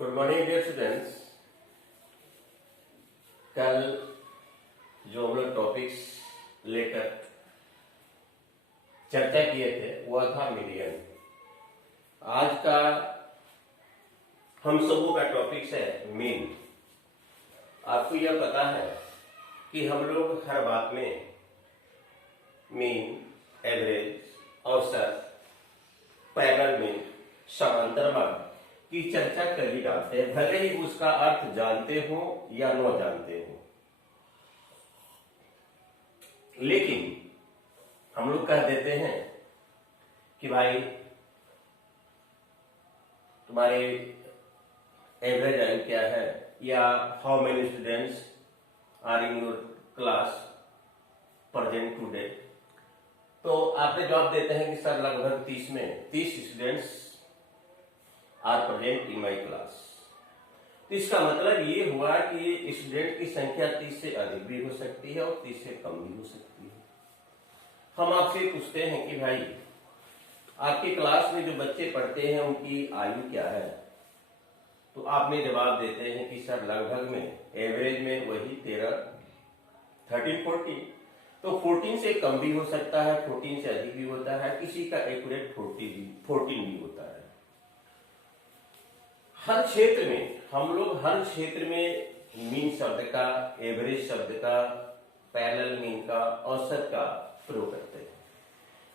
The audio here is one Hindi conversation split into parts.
Good morning dear students. कल जो हम लोग टॉपिक्स लेकर चर्चा किए थे वह था मीडियन। आज का हम सबों का टॉपिक्स है मीन। आपको यह पता है कि हम लोग हर बात में मीन, एवरेज, औसत, पैरेलल मीन, समांतर मान की चर्चा कर ही डालते हैं, भले ही उसका अर्थ जानते हो या न जानते हो। लेकिन हम लोग कह देते हैं कि भाई तुम्हारी एवरेज आयु क्या है, या how many students are in your class present today. तो आपने जवाब देते हैं कि सर लगभग 30 students are present in my class. तो इसका मतलब ये हुआ कि स्टूडेंट की संख्या 30 से अधिक भी हो सकती है और 30 से कम भी हो सकती है। हम आपसे पूछते हैं कि भाई आपकी क्लास में जो बच्चे पढ़ते हैं उनकी आयु क्या है, तो आपने जवाब देते हैं कि सर लगभग में एवरेज में वही 13-14। तो 14 से कम भी हो सकता है, 14 से अधिक भी होता है, किसी का एक्यूरेट 14 भी होता है। हर क्षेत्र में हम लोग हर क्षेत्र में मीन शब्द का, एवरेज शब्द का, पैरेलल मीन का, औसत का प्रयोग करते हैं।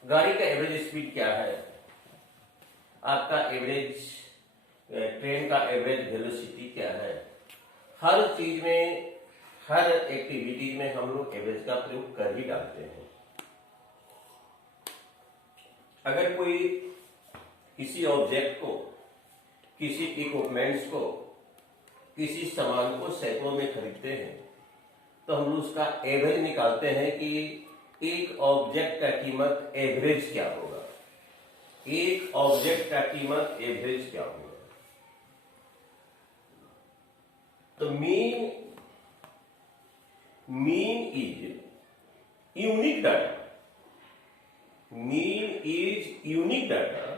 गाड़ी का एवरेज स्पीड क्या है, आपका एवरेज ट्रेन का एवरेज वेलोसिटी क्या है। हर चीज में, हर एक्टिविटी में हम लोग एवरेज का प्रयोग कर ही डालते हैं। अगर कोई किसी ऑब्जेक्ट को, किसी इक्विपमेंट्स को, किसी सामान को सैकड़ों में खरीदते हैं तो हम उसका एवरेज निकालते हैं कि एक ऑब्जेक्ट का कीमत एवरेज क्या होगा, एक ऑब्जेक्ट का कीमत एवरेज क्या होगा। तो mean is unique data. Mean is unique data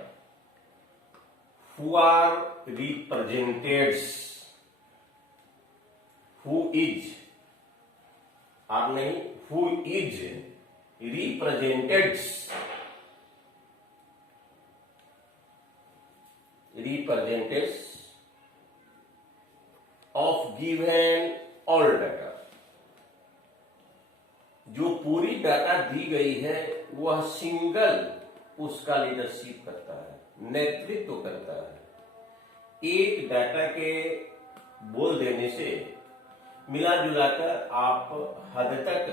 who are represented, who is, आप नहीं, who is represented of given all data। जो पूरी डाटा दी गई है वह सिंगल उसका लीडरशिप करता है, नेतृत्व करता है। एक डाटा के बोल देने से मिला जुलाकर आप हद तक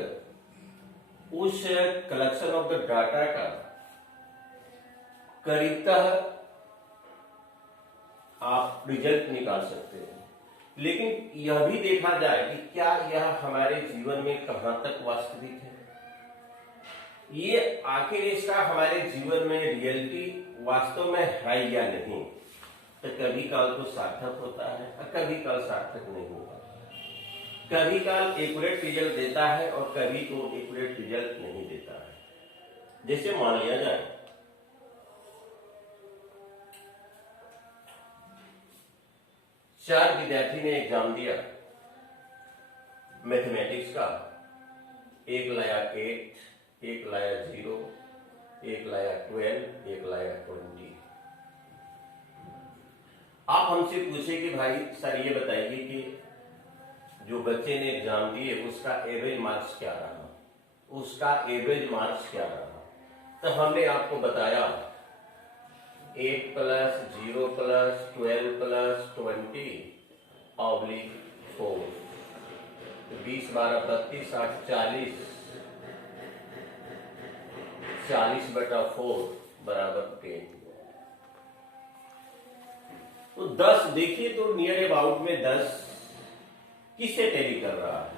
उस कलेक्शन ऑफ द डाटा का करीबतः आप रिजल्ट निकाल सकते हैं। लेकिन यह भी देखा जाए कि क्या यह हमारे जीवन में कहां तक वास्तविक है, ये आखिर इसका हमारे जीवन में रियलिटी वास्तव में है या नहीं। तो कभी काल तो सार्थक होता है और कभी काल सार्थक नहीं होता। कभी काल एक्यूरेट रिजल्ट देता है और कभी तो एक्यूरेट रिजल्ट नहीं देता है। जैसे मान लिया जाए चार विद्यार्थी ने एग्जाम दिया मैथमेटिक्स का, एक लाया 8, एक लाया 0, एक लाया 12, एक लाया 20। आप हमसे पूछे कि भाई सर ये बताइए कि जो बच्चे ने एग्जाम दिए उसका एवरेज मार्क्स क्या रहा, उसका एवरेज मार्क्स क्या रहा। तो हमने आपको बताया 8 + 0 + 12 + 20 / 4, 20 12 32 8 40, 40/4 = 10। तो 10 देखिए तो नियर अबाउट में 10 किससे टैली कर रहा है।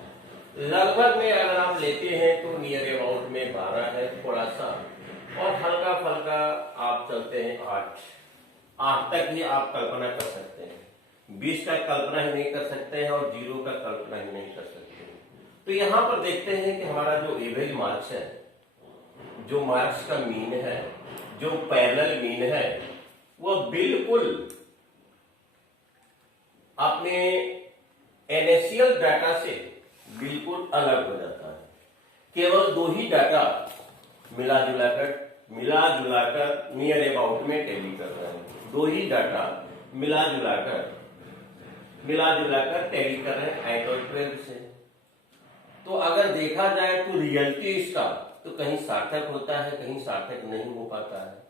लगभग में अगर आप लेते हैं तो नियर अबाउट में 12 है थोड़ा सा, और हल्का फल्का आप चलते हैं 8 तक ही आप कल्पना कर सकते हैं। 20 का कल्पना ही नहीं कर सकते हैं और 0 का कल्पना ही नहीं कर सकते हैं। तो यहां पर देखते हैं कि हमारा जो एवरेज मार्क्स है, जो मार्क्स का मीन है, जो पैरेलल मीन है, वो बिल्कुल अपने NaCl डाटा से बिल्कुल अलग हो जाता है। केवल दो ही डाटा मिला जुलाकर नियर अबाउट में टैली कर रहे हैं। दो ही डाटा मिला जुलाकर टैली कर रहे हैं आइटोल 12 से। तो अगर देखा जाए तो रियलिटी इसका तो कहीं सार्थक होता है, कहीं सार्थक नहीं हो पाता है।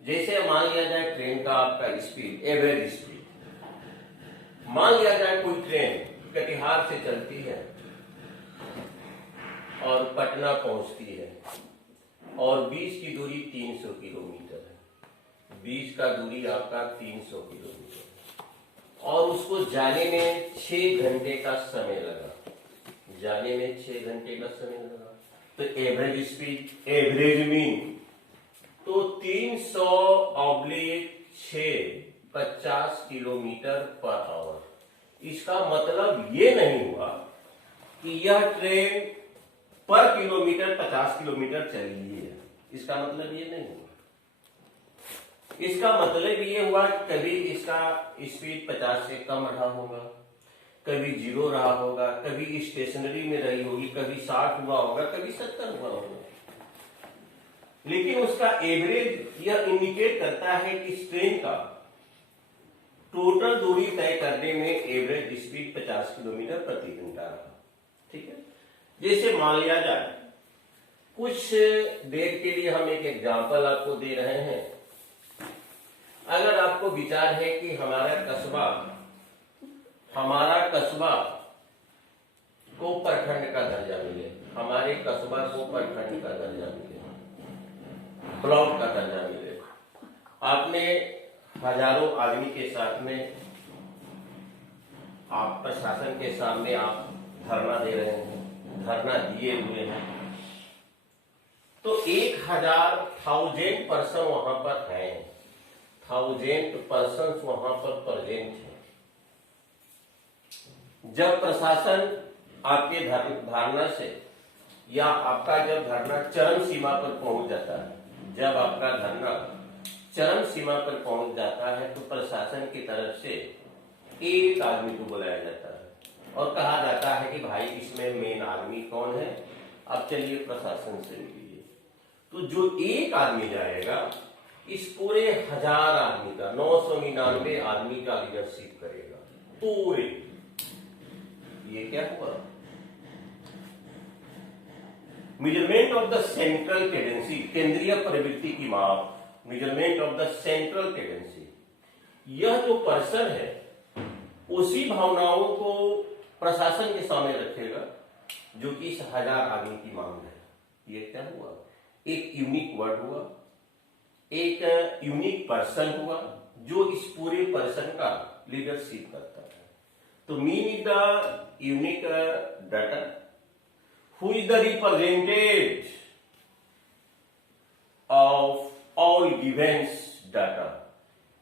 जैसे मान लिया जाए ट्रेन का आपका स्पीड, एवरेज स्पीड, मान लिया जाए कोई ट्रेन कटिहार से चलती है और पटना पहुंचती है और 20 की दूरी 300 किलोमीटर है। 20 का दूरी आपका 300 किलोमीटर और उसको जाने में 6 घंटे का समय लगा। जाने में 6 घंटे का समय लगा तो एवरेज स्पीड, एवरेज मीन तो 300/6 50 किलोमीटर पर आवर। इसका मतलब ये नहीं हुआ कि यह ट्रेन पर किलोमीटर 50 किलोमीटर चली है। इसका मतलब ये नहीं हुआ। इसका मतलब ये हुआ कभी इसका स्पीड 50 से कम रहा होगा, कभी 0 रहा होगा, कभी स्टेशनरी में रही होगी, कभी 60 हुआ होगा, कभी 70 हुआ होगा। लेकिन उसका एवरेज यह इंडिकेट करता है कि इस ट्रेन का टोटल दूरी तय करने में एवरेज स्पीड 50 किलोमीटर प्रति घंटा रहा। ठीक है। जैसे मान लिया जाए कुछ देर के लिए हम एक एग्जांपल आपको दे रहे हैं। अगर आपको विचार है कि हमारा कस्बा को प्रखंड का दर्जा मिले, हमारे कस्बा को प्रखंड का दर्जा मिले, ब्लॉक का दर्जा मिले, आपने हजारों आदमी के साथ में आप प्रशासन के सामने आप धरना दे रहे हैं, धरना दिए हुए हैं, तो 1000 पर्सन वहां पर हैं, 1000 पर्सन वहां पर प्रेजेंट है। जब प्रशासन आपके धारणा से या आपका जब धरना चरम सीमा पर पहुंच जाता है, जब आपका धरना चरम सीमा पर पहुंच जाता है तो प्रशासन की तरफ से एक आदमी को बुलाया जाता है और कहा जाता है कि भाई इसमें मेन आदमी कौन है, अब चलिए प्रशासन से मिलिए। तो जो एक आदमी जाएगा इस पूरे 1000 आदमी का 999 आदमी का लीडरशिप करेगा पूरे। ये क्या हुआ? Measurement of the central tendency, केंद्रीय प्रवृत्ति की माप, measurement of the central tendency. यह जो पर्सन है उसी भावनाओं को प्रशासन के सामने रखेगा जो कि इस 1000 आदमी की मांग है। ये क्या हुआ? एक यूनिक वर्ड हुआ, एक यूनिक पर्सन हुआ जो इस पूरे पर्सन का लीडरशिप करता है। तो mean is the unique data who is the representative of all given data।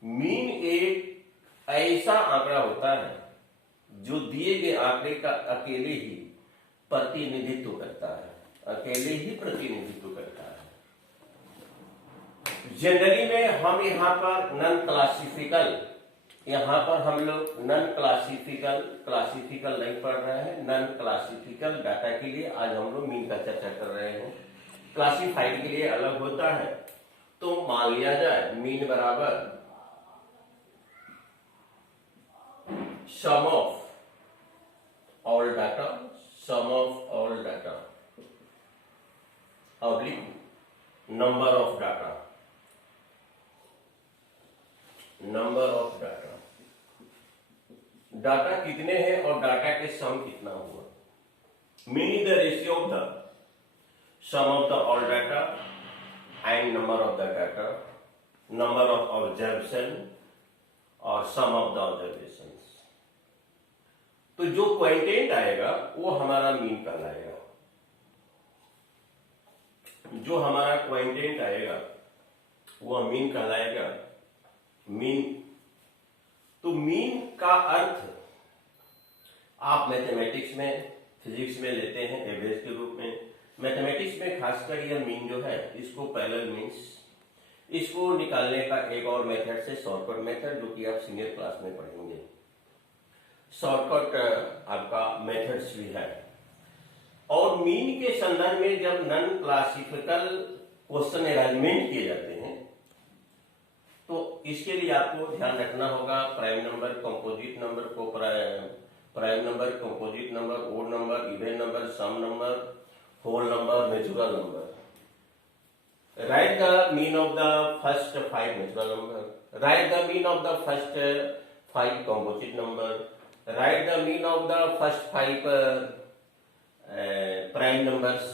Mean एक ऐसा आंकड़ा होता है जो दिए गए आंकड़े का अकेले ही प्रतिनिधित्व करता है, अकेले ही प्रतिनिधित्व करता है। जनरली में हम यहाँ पर नॉन क्लासिफिकल, यहाँ पर हम लोग नॉन क्लासिफिकल नहीं पढ़ रहे हैं। नॉन क्लासिफिकल डाटा के लिए आज हम लोग मीन का चर्चा कर रहे हैं। क्लासिफाइड के लिए अलग होता है। तो मान लिया जाए मीन बराबर sum of all data, sum of all data oblique number of data, number of data. Data कितने हैं और डाटा के सम कितना हुआ। Mean the ratio of the sum of the all data and number of the data, number of observation और सम ऑफ द ऑब्जर्वेशन। तो जो क्वांटिटी आएगा वो हमारा मीन कहलाएगा। जो हमारा क्वांटिटी आएगा वो मीन कहलाएगा। मीन, तो मीन का अर्थ आप मैथमेटिक्स में, फिजिक्स में लेते हैं एवरेज के रूप में। मैथमेटिक्स में खासकर यह मीन जो है इसको पैरेलल मीन्स, इसको निकालने का एक और मेथड से शॉर्टकट मेथड जो कि आप सीनियर क्लास में पढ़ेंगे। शॉर्टकट आपका मेथड्स भी है। और मीन के संदर्भ में जब नॉन क्लासिफिकल क्वेश्चन अरेंजमेंट किए जाते हैं तो इसके लिए आपको ध्यान रखना होगा प्राइम नंबर, कंपोजिट नंबर को prime number, composite number, odd number, even number, सम number, whole number, natural number. Write the mean of the first 5 natural number. Write the mean of the first 5 composite number. Write the mean of the first 5 prime numbers,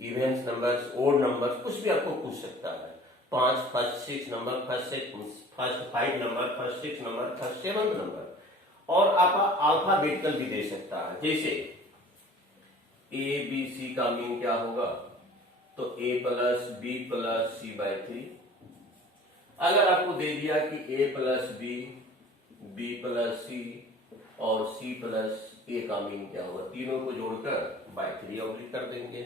evens numbers, odd numbers, कुछ भी आपको पूछ सकता है। 5 first 6 number, first 5 number, first 6 number, first 7 number, और आपका अल्फाबेटिकल भी दे सकता है। जैसे ए बी सी का मीन क्या होगा, तो a plus B plus C by 3। अगर आपको दे दिया कि a plus B plus C और c प्लस a का मीन क्या होगा, तीनों को जोड़कर बाई 3 ऑब्लिक कर देंगे।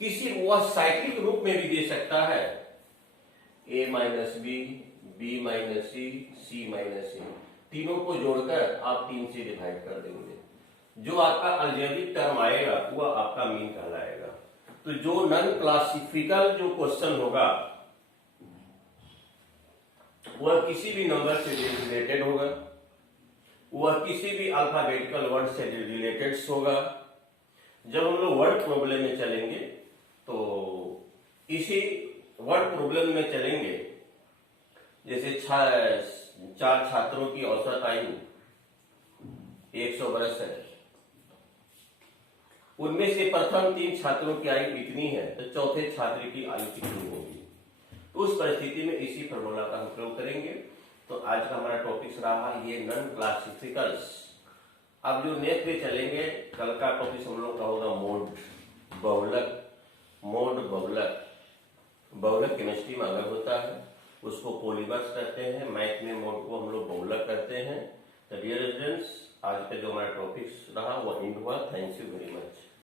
किसी वह साइक्लिक रूप में भी दे सकता है, a minus B minus C minus A, तीनों को जोड़कर आप 3 से डिवाइड कर देंगे। जो आपका अलजेब्रिक टर्म आएगा वह आपका मीन कहलाएगा। तो जो नॉन क्लासिफिकल जो क्वेश्चन होगा वह किसी भी नंबर से रिलेटेड होगा, वह किसी भी अल्फाबेटिकल वर्ड से रिलेटेड होगा। जब हम लोग वर्ड प्रॉब्लम में चलेंगे तो इसी वर्ड प्रॉब्लम में चलेंगे। जैसे 4 छात्रों की औसत आयु 100 वर्ष है, उनमें से प्रथम 3 छात्रों की आयु इतनी है तो चौथे छात्र की आयु कितनी होगी। तो उस परिस्थिति में इसी फॉर्मूला का हम प्रयोग करेंगे। तो आज का हमारा टॉपिक रहा ये नॉन क्लासिफिकल्स। अब जो नेक्स्ट पे चलेंगे, कल का टॉपिक हम लोग का होगा मोड बहुलक। मोड बहुलक केमिस्ट्री में अलग होता है, उसको पॉलीमर्स कहते हैं, मैथ में मोड को हम लोग बहुलक कहते हैं। तो डियर स्टूडेंट्स, आज का जो हमारा टॉपिक रहा वो एंड हुआ। Thank you very much.